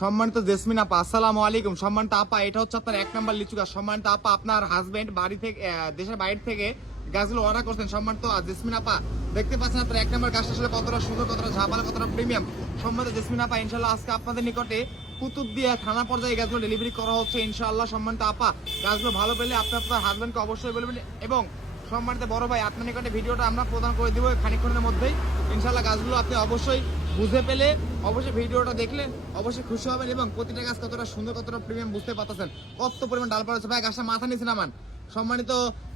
সম্মানিত জেসমিন আপা, আসসালামু আলাইকুম। সম্মানিত আপা, এটা হচ্ছে আপনার 1 নাম্বার লিচু গাছ। সম্মানিত আপা, আপনার হাজবেন্ড বাড়ি থেকে দেশের বাইরে থেকে গাছগুলো অর্ডার করছেন। সম্মানিত জেসমিন আপা, দেখতে পাচ্ছেন আপনার 1 নাম্বার গাছটা আসলে কতটা সুন্দর, কতটা ঝাপালা, কতটা প্রিমিয়াম। সম্মানিত জেসমিন আপা, ইনশাআল্লাহ আজকে আপনাদের নিকটে কুতুবদিয়া থানা পর্যায়ে গাছগুলো ডেলিভারি করা হচ্ছে ইনশাআল্লাহ। সম্মানিত আপা, গাছগুলো ভালো পেলে আপনি আপনার হাজবেন্ডকে অবশ্যই বলবেন, এবং সম্মানিত বড় ভাই, আপনার নিকটে ভিডিওটা আমরা প্রদান করে দিব খানিকক্ষণের মধ্যেই ইনশাআল্লাহ। গাছগুলো আপনি অবশ্যই বুঝে পেলে অবশ্যই ভিডিওটা দেখলে অবশ্যই খুশি হবেন, এবং প্রতিটা গাছ কতটা সুন্দর, কতটা প্রিমিয়াম বুঝতে পারতেছেন, কত পরিমাণ ডালপালা আছে। ভাই, গাছটা মাথা নিচে নামান। সম্মানিত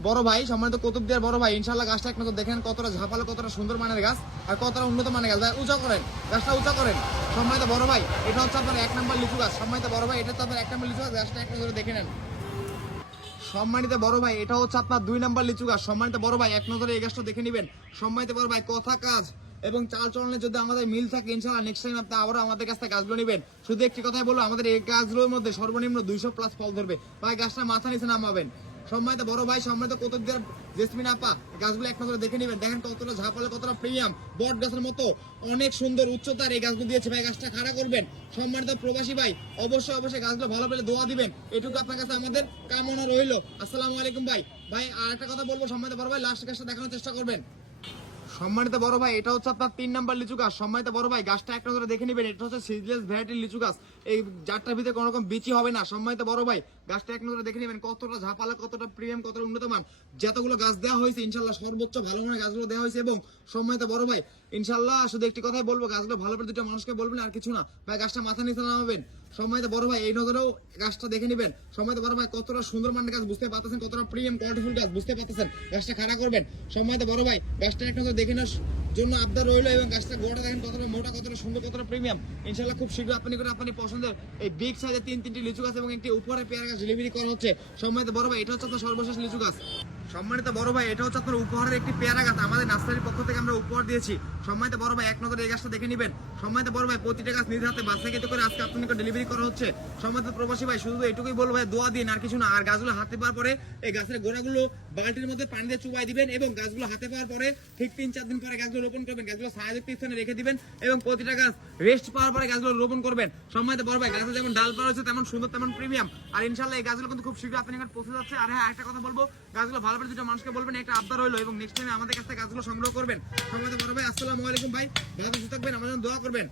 বড় ভাই, সম্মানিত কুতুবদিয়ার বড় ভাই, ইনশাআল্লাহ গাছটা এক নজর দেখেন কতটা ঝাপালো, কতটা সুন্দর মানের গাছ আর কতটা উন্নত মানের গাছ। ভাই, উঁচা করেন, গাছটা উঁচা করেন। সম্মানিত বড় ভাই, এটা হচ্ছে আপনার 1 নাম্বার লিচু গাছ। সম্মানিত বড় ভাই, এটা তো আপনার 1 নাম্বার লিচু গাছ। গাছটা এক নজরে দেখে নেন। সম্মানিত বড় ভাই, এটা হচ্ছে আপনার 2 নাম্বার লিচু গাছ। সম্মানিত বড় ভাই, এক নজরে এই গাছটা দেখে নেবেন। সম্মানিত বড় ভাই, কথা কাজ এবং চাল চলনে যদি আমাদের মিল থাকে ইনশাআল্লাহ নেক্সট টাইম আপনি আবারও আমাদের কাছ থেকে গাছগুলো নেবেন। শুধু একটি কথাই বলবো, আমাদের এই গাছগুলোর মধ্যে সর্বনিম্ন 200+ ফল ধরবে। ভাই, গাছটা মাথা নিচে নামাবেন। সম্মানিত বড় ভাই, সম্মানিত কুতুবদিয়ার জেসমিন আপা, গাছগুলো এক নজরে দেখে নেবেন। দেখেন কতটা ঝাপালে, কতটা প্রিমিয়াম, বট গাছের মতো অনেক সুন্দর উচ্চতার এই গাছগুলো দিয়েছে। ভাই, গাছটা খাড়া করবেন। সম্মানিত প্রবাসী ভাই, অবশ্যই অবশ্যই গাছগুলো ভালো পেলে দোয়া দিবেন, এটুকু আপনার কাছে আমাদের কামনা রইল। আসসালামু আলাইকুম ভাই। ভাই, আর একটা কথা বলবো, সম্মানিত বড় ভাই, লাস্ট গাছটা দেখানোর চেষ্টা করবেন। সম্মানিত বড় ভাই, এটা হচ্ছে আপনার 3 নাম্বার লিচু গাছ। সম্মানিত বড় ভাই, গাছটা একটা করে দেখে নেবেন। এটা হচ্ছে সিডলেস ভ্যারাইটির লিচু গাছ। এই জাতটার ভিতরে কোনো রকম বিচি হবে না। সম্মানিত বড় ভাই, গাছটা এক নজরে দেখে নেবেন কতটা ঝাপালা, কতটা প্রিমিয়াম, কতটা উন্নত মান। যতগুলো গাছ দেওয়া হয়েছে ইনশাআল্লাহ সর্বোচ্চ ভালো মানের গাছগুলো দেওয়া হয়েছে। এবং সম্মানিত বড় ভাই, ইনশাআল্লাহ শুধু একটি কথাই বলবো, গাছগুলো ভালো করে দুটো মানুষকে বলবেন, আর কিছু না। ভাই, গাছটা মাথা নিচে নামাবেন। সম্মানিত বড় ভাই, এই নজরেও গাছটা দেখে নেবেন। সম্মানিত বড় ভাই, কতটা সুন্দর মানের গাছ বুঝতে পারতেছেন, কতটা প্রিমিয়াম কোয়ালিটিফুল গাছ বুঝতে পারতেছেন। গাছটা খাড়া করবেন। সম্মানিত বড় ভাই, গাছটা এক নজর দেখে নেওয়ার জন্য আবদার রইলো, এবং গাছটা গোড়াটা দেখেন কতটা মোটা, কতটা সুন্দর, কতটা প্রিমিয়াম। ইনশাআল্লাহ খুব শীঘ্র আপনি করে আপনি পছন্দের এই বিগ সাইজের 3টি লিচু গাছ এবং একটি উপরে পেয়ারা গাছ ডেলিভারি করা হচ্ছে। সম্মানিত বড় ভাই, এটা হচ্ছে আপনার সর্বশেষ লিচু গাছ। সম্মানিত বড় ভাই, এটা হচ্ছে আপনার উপহারের একটি পেয়ারা গাছ, আমাদের নার্সারির পক্ষ থেকে আমরা উপহার দিয়েছি। সম্মানিত বড় ভাই, এক নজরে এই গাছটা দেখে নেবেন। সম্মানিত বড় ভাই, প্রতিটা গাছ নিজ হাতে বাছাইকৃত করে আজকে আপনাকে ডেলিভারি করা হচ্ছে। সম্মানিত প্রবাসী ভাই, শুধু এটুকুই বলবো ভাই, দোয়া দিন, আর কিছু না। আর গাছগুলো হাতে পাওয়ার পরে এই গাছের গোড়াগুলো বালতির মধ্যে পানি দিয়ে চুবাই দিবেন, এবং গাছগুলো হাতে পাওয়ার পরে ঠিক 3-4 দিন পরে গাছগুলো রোপণ করবেন। গাছগুলো ছায়াযুক্ত স্থানে রেখে দিবেন, এবং প্রতিটা গাছ রেস্ট পাওয়ার পরে গাছগুলো রোপণ করবেন। সম্মানিত বড় ভাই, গাছে যেমন ডাল পাওয়া হচ্ছে তেমন সুন্দর, তেমন প্রিমিয়াম। আর ইনশাআল্লাহ এই গাছগুলো কিন্তু খুব শীঘ্র আপনার কাছে পৌঁছে যাচ্ছে। আর হ্যাঁ, একটা কথা বলবো, গাছগুলো ভালো করে দুটো মানুষকে বলবেন, একটা আবদার হইলো, এবং নেক্সট টাইম আমাদের কাছ থেকে গাছগুলো সংগ্রহ করবেন। সম্মানিত বড় ভাই, আসসালামু আলাইকুম ভাই, ভালো থাকবেন, আমার জন্য দোয়া করবেন।